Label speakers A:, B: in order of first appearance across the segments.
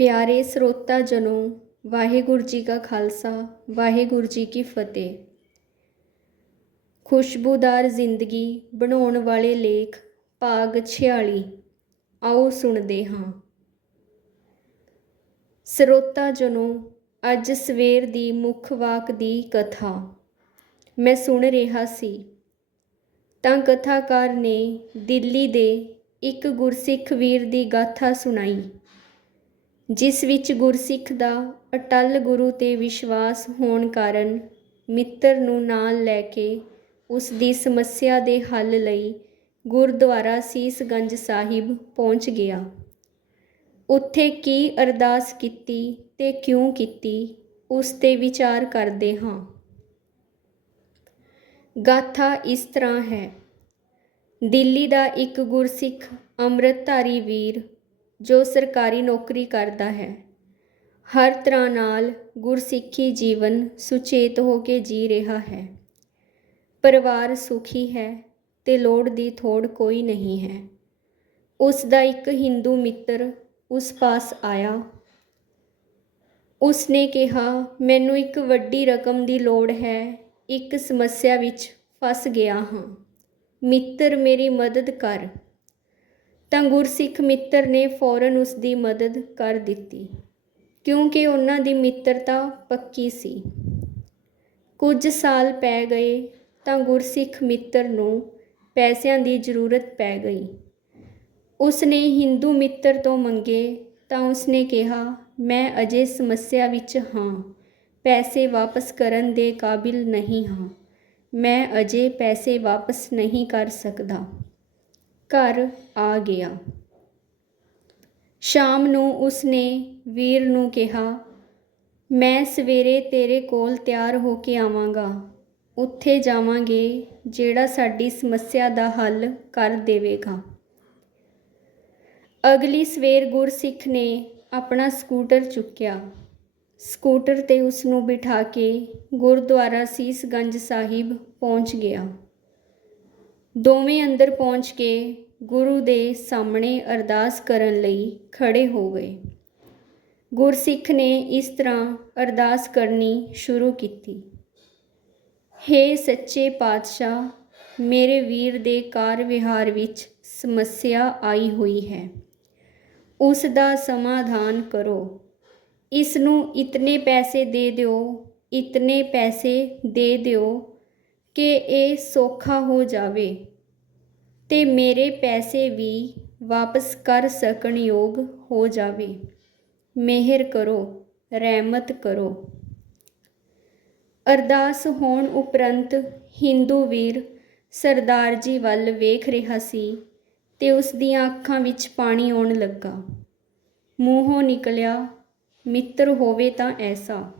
A: ਪਿਆਰੇ ਸਰੋਤਾ ਜਨੋ, ਵਾਹਿਗੁਰੂ ਜੀ ਕਾ ਖਾਲਸਾ, ਵਾਹਿਗੁਰੂ ਜੀ ਕੀ ਫਤਿਹ। ਖੁਸ਼ਬੂਦਾਰ ਜ਼ਿੰਦਗੀ ਬਣਾਉਣ ਵਾਲੇ ਲੇਖ, ਭਾਗ 46 ਆਓ ਸੁਣਦੇ ਹਾਂ। ਸਰੋਤਾ ਜਨੋ, ਅੱਜ ਸਵੇਰ ਦੀ ਮੁੱਖ ਵਾਕ ਦੀ ਕਥਾ। ਮੈਂ ਸੁਣ ਰਿਹਾ ਸੀ। ਤਾਂ ਕਥਾਕਾਰ ਨੇ ਦਿੱਲੀ ਦੇ ਇੱਕ ਗੁਰਸਿੱਖ ਵੀਰ ਦੀ ਗਾਥਾ ਸੁਣਾਈ। ਜਿਸ ਵਿੱਚ ਗੁਰਸਿੱਖ ਦਾ ਅਟਲ ਗੁਰੂ ਤੇ ਵਿਸ਼ਵਾਸ ਹੋਣ ਕਾਰਨ ਮਿੱਤਰ ਨੂੰ ਨਾਲ ਲੈ ਕੇ ਉਸ ਦੀ ਸਮੱਸਿਆ ਦੇ ਹੱਲ ਲਈ ਗੁਰਦੁਆਰਾ ਸੀਸਗੰਜ ਸਾਹਿਬ ਪਹੁੰਚ ਗਿਆ। ਉੱਥੇ ਕੀ ਅਰਦਾਸ ਕੀਤੀ ਤੇ ਕਿਉਂ ਕੀਤੀ, ਉਸ ਤੇ ਵਿਚਾਰ ਕਰਦੇ ਹਾਂ। ਗਾਥਾ ਇਸ ਤਰ੍ਹਾਂ ਹੈ। ਦਿੱਲੀ ਦਾ ਇੱਕ ਗੁਰਸਿੱਖ ਅੰਮ੍ਰਿਤਧਾਰੀ ਵੀਰ ਜੋ ਸਰਕਾਰੀ ਨੌਕਰੀ ਕਰਦਾ ਹੈ। ਹਰ ਤਰ੍ਹਾਂ ਨਾਲ ਗੁਰਸਿੱਖੀ ਜੀਵਨ ਸੁਚੇਤ ਹੋ ਕੇ ਜੀ ਰਿਹਾ ਹੈ। ਪਰਿਵਾਰ ਸੁਖੀ ਹੈ ਤੇ ਲੋੜ ਦੀ ਥੋੜ ਕੋਈ ਨਹੀਂ ਹੈ। ਉਸ ਦਾ ਇੱਕ ਹਿੰਦੂ ਮਿੱਤਰ ਉਸ ਪਾਸ ਆਇਆ। ਉਸ ਨੇ ਕਿਹਾ, ਮੈਨੂੰ ਇੱਕ ਵੱਡੀ ਰਕਮ ਦੀ ਲੋੜ ਹੈ। ਇੱਕ ਸਮੱਸਿਆ ਵਿੱਚ ਫਸ ਗਿਆ ਹਾਂ। ਮਿੱਤਰ ਮੇਰੀ ਮਦਦ ਕਰ। ਤਾਂ ਗੁਰਸਿੱਖ ਮਿੱਤਰ ਨੇ ਫੌਰਨ ਉਸ ਦੀ ਮਦਦ ਕਰ ਦਿੱਤੀ, ਕਿਉਂਕਿ ਉਹਨਾਂ ਦੀ ਮਿੱਤਰਤਾ ਪੱਕੀ ਸੀ। ਕੁਝ ਸਾਲ ਪੈ ਗਏ ਤਾਂ ਗੁਰਸਿੱਖ ਮਿੱਤਰ ਨੂੰ ਪੈਸਿਆਂ ਦੀ ਜ਼ਰੂਰਤ ਪੈ ਗਈ। ਉਸ ਨੇ ਹਿੰਦੂ ਮਿੱਤਰ ਤੋਂ ਮੰਗੇ ਤਾਂ ਉਸ ਨੇ ਕਿਹਾ, ਮੈਂ ਅਜੇ ਸਮੱਸਿਆ ਵਿੱਚ ਹਾਂ। ਪੈਸੇ ਵਾਪਸ ਕਰਨ ਦੇ ਕਾਬਿਲ ਨਹੀਂ ਹਾਂ। ਮੈਂ ਅਜੇ ਪੈਸੇ ਵਾਪਸ ਨਹੀਂ ਕਰ ਸਕਦਾ। ਘਰ ਆ ਗਿਆ। ਸ਼ਾਮ ਨੂੰ ਉਸ ਨੇ ਵੀਰ ਨੂੰ ਕਿਹਾ, ਮੈਂ ਸਵੇਰੇ ਤੇਰੇ ਕੋਲ ਤਿਆਰ ਹੋ ਕੇ ਆਵਾਂਗਾ। ਉੱਥੇ ਜਾਵਾਂਗੇ, ਜਿਹੜਾ ਸਾਡੀ ਸਮੱਸਿਆ ਦਾ ਹੱਲ ਕਰ ਦੇਵੇਗਾ। ਅਗਲੀ ਸਵੇਰ ਗੁਰਸਿੱਖ ਨੇ ਆਪਣਾ ਸਕੂਟਰ ਚੁੱਕਿਆ। ਸਕੂਟਰ ਤੇ ਉਸ ਨੂੰ ਬਿਠਾ ਕੇ ਗੁਰਦੁਆਰਾ ਸੀਸਗੰਜ ਸਾਹਿਬ ਪਹੁੰਚ ਗਿਆ। ਦੋਵੇਂ ਅੰਦਰ ਪਹੁੰਚ ਕੇ ਗੁਰੂ ਦੇ ਸਾਹਮਣੇ ਅਰਦਾਸ ਕਰਨ ਲਈ ਖੜੇ ਹੋ ਗਏ ਗੁਰਸਿੱਖ ਨੇ ਇਸ ਤਰ੍ਹਾਂ ਅਰਦਾਸ ਕਰਨੀ ਸ਼ੁਰੂ ਕੀਤੀ। ਹੇ ਸੱਚੇ ਪਾਤਸ਼ਾਹ, ਮੇਰੇ ਵੀਰ ਦੇ ਕਾਰ ਵਿਹਾਰ ਵਿੱਚ ਸਮੱਸਿਆ ਆਈ ਹੋਈ ਹੈ। ਉਸ ਦਾ ਸਮਾਧਾਨ ਕਰੋ। ਇਸ ਨੂੰ ਇਤਨੇ ਪੈਸੇ ਦੇ ਦਿਓ, ਇਤਨੇ ਪੈਸੇ ਦੇ ਦਿਓ ਕਿ ਇਹ ਸੌਖਾ ਹੋ ਜਾਵੇ। ਤੇ ਮੇਰੇ ਪੈਸੇ ਵੀ ਵਾਪਸ ਕਰ ਸਕਣ ਯੋਗ ਹੋ ਜਾਵੇ। ਮਿਹਰ ਕਰੋ, ਰਹਿਮਤ ਕਰੋ। ਅਰਦਾਸ ਹੋਣ ਉਪਰੰਤ ਹਿੰਦੂ ਵੀਰ ਸਰਦਾਰ ਜੀ ਵੱਲ ਵੇਖ ਰਿਹਾ ਸੀ ਤੇ ਉਸ ਦੀਆਂ ਅੱਖਾਂ ਵਿੱਚ ਪਾਣੀ ਆਉਣ ਲੱਗਾ। ਮੂੰਹੋਂ ਨਿਕਲਿਆ, ਮਿੱਤਰ ਹੋਵੇ ਤਾਂ ਐਸਾ।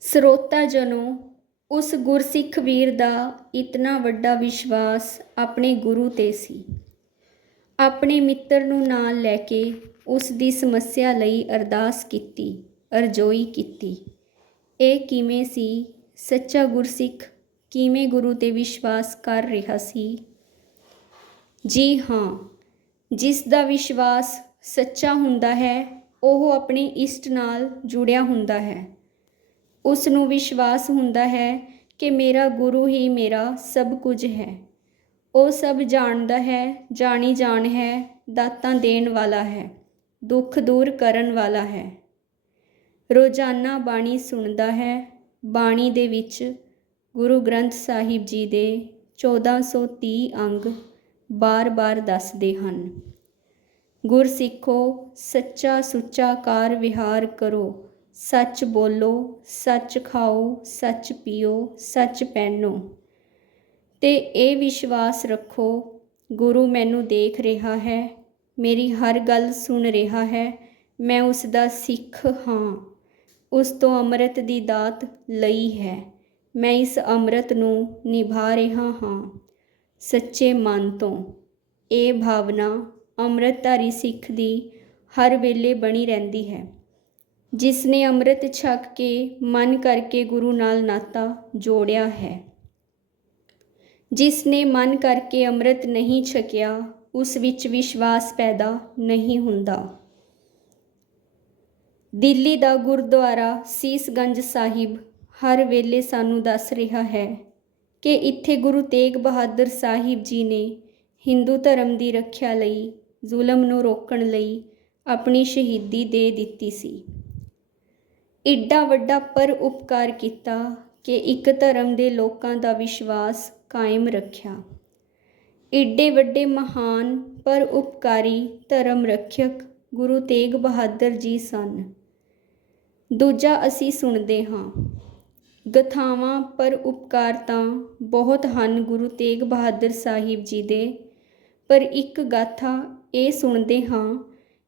A: ਸਰੋਤਾ ਜਨੋ ਉਸ ਗੁਰਸਿੱਖ ਵੀਰ ਦਾ ਇਤਨਾ ਵੱਡਾ ਵਿਸ਼ਵਾਸ ਆਪਣੇ ਗੁਰੂ ਤੇ ਸੀ। ਆਪਣੇ ਮਿੱਤਰ ਨੂੰ ਨਾਲ ਲੈ ਕੇ ਉਸ ਦੀ ਸਮੱਸਿਆ ਲਈ ਅਰਦਾਸ ਕੀਤੀ, ਅਰਜ਼ੋਈ ਕੀਤੀ। ਇਹ ਕਿਵੇਂ ਸੀ? ਸੱਚਾ ਗੁਰਸਿੱਖ ਕਿਵੇਂ ਗੁਰੂ ਤੇ ਵਿਸ਼ਵਾਸ ਕਰ ਰਿਹਾ ਸੀ? ਜੀ ਹਾਂ, ਜਿਸ ਦਾ ਵਿਸ਼ਵਾਸ ਸੱਚਾ ਹੁੰਦਾ ਹੈ, ਉਹ ਆਪਣੇ ਇਸ਼ਟ ਨਾਲ ਜੁੜਿਆ ਹੁੰਦਾ ਹੈ। ਉਸ ਨੂੰ ਵਿਸ਼ਵਾਸ ਹੁੰਦਾ ਹੈ ਕਿ ਮੇਰਾ ਗੁਰੂ ਹੀ ਮੇਰਾ ਸਭ ਕੁਝ ਹੈ। ਉਹ ਸਭ ਜਾਣਦਾ ਹੈ, ਜਾਣੀ ਜਾਣ ਹੈ, ਦਾਤਾਂ ਦੇਣ ਵਾਲਾ ਹੈ, ਦੁੱਖ ਦੂਰ ਕਰਨ ਵਾਲਾ ਹੈ। ਰੋਜ਼ਾਨਾ ਬਾਣੀ ਸੁਣਦਾ ਹੈ, ਬਾਣੀ ਦੇ ਵਿੱਚ ਗੁਰੂ ਗ੍ਰੰਥ ਸਾਹਿਬ ਜੀ ਦੇ 1430 ਅੰਗ ਬਾਰ-ਬਾਰ ਦੱਸਦੇ ਹਨ। ਗੁਰਸਿੱਖੋ, ਸੱਚਾ ਸੁੱਚਾ ਕਾਰ ਵਿਹਾਰ ਕਰੋ ਸੱਚ ਬੋਲੋ, ਸੱਚ ਖਾਓ, ਸੱਚ ਪੀਓ, ਸੱਚ ਪਹਿਨੋ। ਤੇ ਇਹ ਵਿਸ਼ਵਾਸ ਰੱਖੋ, ਗੁਰੂ ਮੈਨੂੰ ਦੇਖ ਰਿਹਾ ਹੈ, ਮੇਰੀ ਹਰ ਗੱਲ ਸੁਣ ਰਿਹਾ ਹੈ, ਮੈਂ ਉਸ ਦਾ ਸਿੱਖ ਹਾਂ। ਉਸ ਤੋਂ ਅੰਮ੍ਰਿਤ ਦੀ ਦਾਤ ਲਈ ਹੈ, ਮੈਂ ਇਸ ਅੰਮ੍ਰਿਤ ਨੂੰ ਨਿਭਾ ਰਿਹਾ ਹਾਂ, ਸੱਚੇ ਮਨ ਤੋਂ। ਇਹ ਭਾਵਨਾ ਅੰਮ੍ਰਿਤਧਾਰੀ ਸਿੱਖ ਦੀ ਹਰ ਵੇਲੇ ਬਣੀ ਰਹਿੰਦੀ ਹੈ। ਜਿਸ ਨੇ ਅੰਮ੍ਰਿਤ ਛਕ ਕੇ ਮਨ ਕਰਕੇ ਗੁਰੂ ਨਾਲ ਨਾਤਾ ਜੋੜਿਆ ਹੈ। ਜਿਸ ਨੇ ਮਨ ਕਰਕੇ ਅੰਮ੍ਰਿਤ ਨਹੀਂ ਛਕਿਆ, ਉਸ ਵਿੱਚ ਵਿਸ਼ਵਾਸ ਪੈਦਾ ਨਹੀਂ ਹੁੰਦਾ। ਦਿੱਲੀ ਦਾ ਗੁਰਦੁਆਰਾ ਸੀਸਗੰਜ ਸਾਹਿਬ ਹਰ ਵੇਲੇ ਸਾਨੂੰ ਦੱਸ ਰਿਹਾ ਹੈ ਕਿ ਇੱਥੇ ਗੁਰੂ ਤੇਗ ਬਹਾਦਰ ਸਾਹਿਬ ਜੀ ਨੇ ਹਿੰਦੂ ਧਰਮ ਦੀ ਰੱਖਿਆ ਲਈ, ਜ਼ੁਲਮ ਨੂੰ ਰੋਕਣ ਲਈ ਆਪਣੀ ਸ਼ਹੀਦੀ ਦੇ ਦਿੱਤੀ ਸੀ। ਇੱਡਾ ਵੱਡਾ ਪਰ ਉਪਕਾਰ ਕੀਤਾ ਕਿ ਇੱਕ ਧਰਮ ਦੇ ਲੋਕਾਂ ਦਾ ਵਿਸ਼ਵਾਸ ਕਾਇਮ ਰੱਖਿਆ। ਏਡੇ ਵੱਡੇ ਮਹਾਨ ਪਰ ਉਪਕਾਰੀ ਧਰਮ ਰੱਖਿਅਕ ਗੁਰੂ ਤੇਗ ਬਹਾਦਰ ਜੀ ਸਨ। ਦੂਜਾ ਅਸੀਂ ਸੁਣਦੇ ਹਾਂ, ਗਥਾਵਾਂ ਪਰ ਉਪਕਾਰ ਤਾਂ ਬਹੁਤ ਹਨ ਗੁਰੂ ਤੇਗ ਬਹਾਦਰ ਸਾਹਿਬ ਜੀ ਦੇ, ਪਰ ਇੱਕ ਗਾਥਾ ਇਹ ਸੁਣਦੇ ਹਾਂ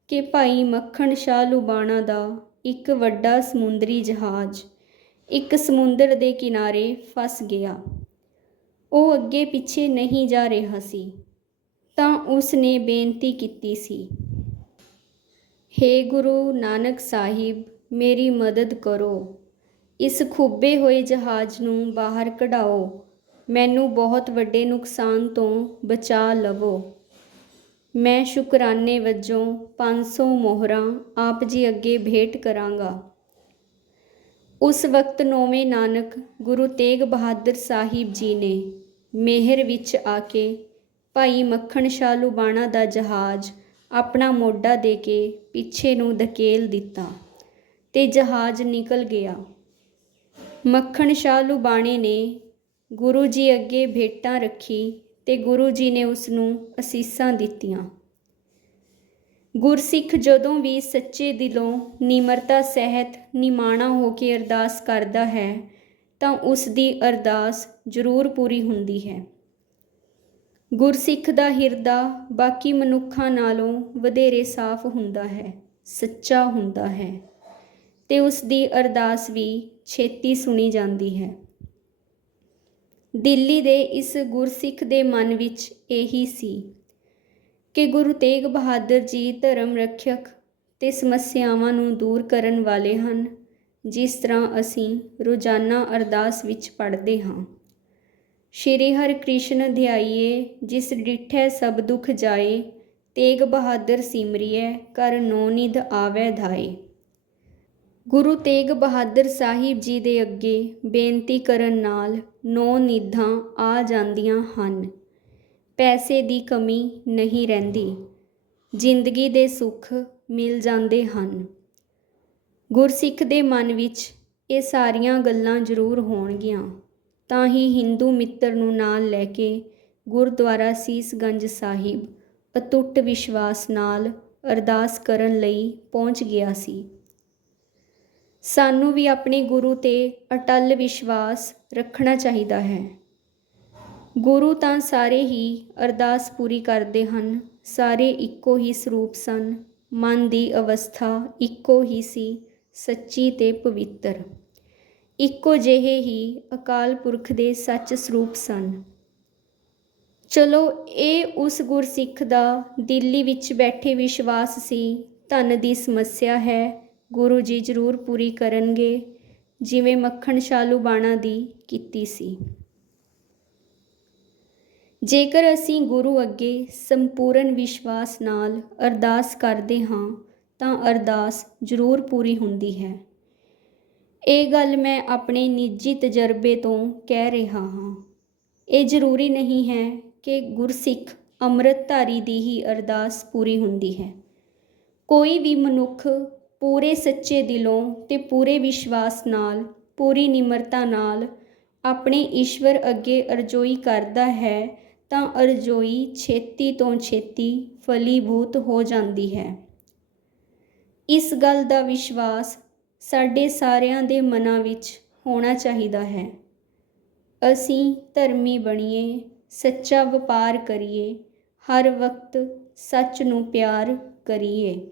A: ਕਿ ਭਾਈ ਮੱਖਣ ਸ਼ਾਹ ਲੁਬਾਣਾ ਦਾ ਇੱਕ ਵੱਡਾ ਸਮੁੰਦਰੀ ਜਹਾਜ਼, ਇੱਕ ਸਮੁੰਦਰ ਦੇ ਕਿਨਾਰੇ ਫਸ ਗਿਆ। ਉਹ ਅੱਗੇ ਪਿੱਛੇ ਨਹੀਂ ਜਾ ਰਿਹਾ ਸੀ, ਤਾਂ ਉਸ ਨੇ ਬੇਨਤੀ ਕੀਤੀ ਸੀ, ਹੇ ਗੁਰੂ ਨਾਨਕ ਸਾਹਿਬ, ਮੇਰੀ ਮਦਦ ਕਰੋ। ਇਸ ਖੁੱਬੇ ਹੋਏ ਜਹਾਜ਼ ਨੂੰ ਬਾਹਰ ਕਢਾਓ। ਮੈਨੂੰ ਬਹੁਤ ਵੱਡੇ ਨੁਕਸਾਨ ਤੋਂ ਬਚਾ ਲਵੋ। ਮੈਂ ਸ਼ੁਕਰਾਨੇ ਵਜੋਂ 500 ਮੋਹਰਾਂ ਆਪ ਜੀ ਅੱਗੇ ਭੇਟ ਕਰਾਂਗਾ। ਉਸ ਵਕਤ ਨੌਵੇਂ ਨਾਨਕ ਗੁਰੂ ਤੇਗ ਬਹਾਦਰ ਸਾਹਿਬ ਜੀ ਨੇ ਮਿਹਰ ਵਿੱਚ ਆ ਕੇ ਭਾਈ ਮੱਖਣ ਸ਼ਾਹ ਲੁਬਾਣਾ ਦਾ ਜਹਾਜ਼ ਆਪਣਾ ਮੋਢਾ ਦੇ ਕੇ ਪਿੱਛੇ ਨੂੰ ਧਕੇਲ ਦਿੱਤਾ ਤੇ ਜਹਾਜ਼ ਨਿਕਲ ਗਿਆ। ਮੱਖਣ ਸ਼ਾਹ ਲੁਬਾਣੇ ਨੇ ਗੁਰੂ ਜੀ ਅੱਗੇ ਭੇਟਾਂ ਰੱਖੀ ਤੇ ਗੁਰੂ ਜੀ ਨੇ ਉਸ ਨੂੰ ਅਸੀਸਾਂ ਦਿੱਤੀਆਂ। ਗੁਰਸਿੱਖ ਜਦੋਂ ਵੀ ਸੱਚੇ ਦਿਲੋਂ ਨਿਮਰਤਾ ਸਹਿਤ ਨਿਮਾਣਾ ਹੋ ਕੇ ਅਰਦਾਸ ਕਰਦਾ ਹੈ, ਤਾਂ ਉਸ ਦੀ ਅਰਦਾਸ ਜ਼ਰੂਰ ਪੂਰੀ ਹੁੰਦੀ ਹੈ। ਗੁਰਸਿੱਖ ਦਾ ਹਿਰਦਾ ਬਾਕੀ ਮਨੁੱਖਾਂ ਨਾਲੋਂ ਵਧੇਰੇ ਸਾਫ਼ ਹੁੰਦਾ ਹੈ, ਸੱਚਾ ਹੁੰਦਾ ਹੈ ਤੇ ਉਸ ਦੀ ਅਰਦਾਸ ਵੀ ਛੇਤੀ ਸੁਣੀ ਜਾਂਦੀ ਹੈ। ਦਿੱਲੀ ਦੇ ਇਸ ਗੁਰਸਿੱਖ ਦੇ ਮਨ ਵਿੱਚ ਇਹੀ ਸੀ ਕਿ ਗੁਰੂ ਤੇਗ ਬਹਾਦਰ ਜੀ ਧਰਮ ਰੱਖਿਅਕ ਤੇ ਸਮੱਸਿਆਵਾਂ ਨੂੰ ਦੂਰ ਕਰਨ ਵਾਲੇ ਹਨ, ਜਿਸ ਤਰ੍ਹਾਂ ਅਸੀਂ ਰੋਜ਼ਾਨਾ ਅਰਦਾਸ ਵਿੱਚ ਪੜ੍ਹਦੇ ਹਾਂ। ਸ਼੍ਰੀ ਹਰਿ ਕ੍ਰਿਸ਼ਨ ਧਿਆਈਏ ਜਿਸ ਡਿਠੈ ਸਭ ਦੁਖ ਜਾਏ, ਤੇਗ ਬਹਾਦਰ ਸਿਮਰਿਐ, ਕਰ ਨੋ ਨਿਧ ਆਵੈ ਧਾਏ। ਗੁਰੂ ਤੇਗ ਬਹਾਦਰ ਸਾਹਿਬ ਜੀ ਦੇ ਅੱਗੇ ਬੇਨਤੀ ਕਰਨ ਨਾਲ ਨੌ ਨਿਧਾਂ ਆ ਜਾਂਦੀਆਂ ਹਨ। ਪੈਸੇ ਦੀ ਕਮੀ ਨਹੀਂ ਰਹਿੰਦੀ। ਜ਼ਿੰਦਗੀ ਦੇ ਸੁੱਖ ਮਿਲ ਜਾਂਦੇ ਹਨ। ਗੁਰਸਿੱਖ ਦੇ ਮਨ ਵਿੱਚ ਇਹ ਸਾਰੀਆਂ ਗੱਲਾਂ ਜ਼ਰੂਰ ਹੋਣਗੀਆਂ। ਤਾਂ ਹੀ ਹਿੰਦੂ ਮਿੱਤਰ ਨੂੰ ਨਾਲ ਲੈ ਕੇ ਗੁਰਦੁਆਰਾ ਸੀਸਗੰਜ ਸਾਹਿਬ ਅਟੁੱਟ ਵਿਸ਼ਵਾਸ ਨਾਲ ਅਰਦਾਸ ਕਰਨ ਲਈ ਪਹੁੰਚ ਗਿਆ ਸੀ। ਸਾਨੂੰ ਵੀ ਆਪਣੇ ਗੁਰੂ ਤੇ ਅਟੱਲ ਵਿਸ਼ਵਾਸ ਰੱਖਣਾ ਚਾਹੀਦਾ ਹੈ। ਗੁਰੂ ਤਾਂ ਸਾਰੇ ਹੀ ਅਰਦਾਸ ਪੂਰੀ ਕਰਦੇ ਹਨ। ਸਾਰੇ ਇੱਕੋ ਹੀ ਸਰੂਪ ਸਨ। ਮਨ ਦੀ ਅਵਸਥਾ ਇੱਕੋ ਹੀ ਸੀ, ਸੱਚੀ ਤੇ ਪਵਿੱਤਰ। ਇੱਕੋ ਜਿਹੇ ਹੀ ਅਕਾਲ ਪੁਰਖ ਦੇ ਸੱਚ ਸਰੂਪ ਸਨ। ਚਲੋ, ਇਹ ਉਸ ਗੁਰਸਿੱਖ ਦਾ ਦਿੱਲੀ ਵਿੱਚ ਬੈਠੇ ਵਿਸ਼ਵਾਸ ਸੀ। ਧਨ ਦੀ ਸਮੱਸਿਆ ਹੈ। ਗੁਰੂ ਜੀ ਜ਼ਰੂਰ ਪੂਰੀ ਕਰਨਗੇ, ਜਿਵੇਂ ਮੱਖਣ ਸ਼ਾਲੂ ਬਾਣਾ ਦੀ ਕੀਤੀ ਸੀ। ਜੇਕਰ ਅਸੀਂ ਗੁਰੂ ਅੱਗੇ ਸੰਪੂਰਨ ਵਿਸ਼ਵਾਸ ਨਾਲ ਅਰਦਾਸ ਕਰਦੇ ਹਾਂ, ਤਾਂ ਅਰਦਾਸ ਜ਼ਰੂਰ ਪੂਰੀ ਹੁੰਦੀ ਹੈ। ਇਹ ਗੱਲ ਮੈਂ ਆਪਣੇ ਨਿੱਜੀ ਤਜਰਬੇ ਤੋਂ ਕਹਿ ਰਿਹਾ ਹਾਂ। ਇਹ ਜ਼ਰੂਰੀ ਨਹੀਂ ਹੈ ਕਿ ਗੁਰਸਿੱਖ ਅੰਮ੍ਰਿਤਧਾਰੀ ਦੀ ਹੀ ਅਰਦਾਸ ਪੂਰੀ ਹੁੰਦੀ ਹੈ। ਕੋਈ ਵੀ ਮਨੁੱਖ ਪੂਰੇ ਸੱਚੇ ਦਿਲੋਂ ਤੇ ਪੂਰੇ ਵਿਸ਼ਵਾਸ ਨਾਲ, ਪੂਰੀ ਨਿਮਰਤਾ ਨਾਲ ਆਪਣੇ ਈਸ਼ਵਰ ਅੱਗੇ ਅਰਜ਼ੋਈ ਕਰਦਾ ਹੈ, ਤਾਂ ਅਰਜ਼ੋਈ ਛੇਤੀ ਤੋਂ ਛੇਤੀ ਫਲੀਭੂਤ ਹੋ ਜਾਂਦੀ ਹੈ। ਇਸ ਗੱਲ ਦਾ ਵਿਸ਼ਵਾਸ ਸਾਡੇ ਸਾਰਿਆਂ ਦੇ ਮਨਾਂ ਵਿੱਚ ਹੋਣਾ ਚਾਹੀਦਾ ਹੈ। ਅਸੀਂ ਧਰਮੀ ਬਣੀਏ, ਸੱਚਾ ਵਪਾਰ ਕਰੀਏ, ਹਰ ਵਕਤ ਸੱਚ ਨੂੰ ਪਿਆਰ ਕਰੀਏ।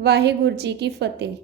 A: ਵਾਹਿਗੁਰੂ ਜੀ ਕੀ ਫਤਿਹ।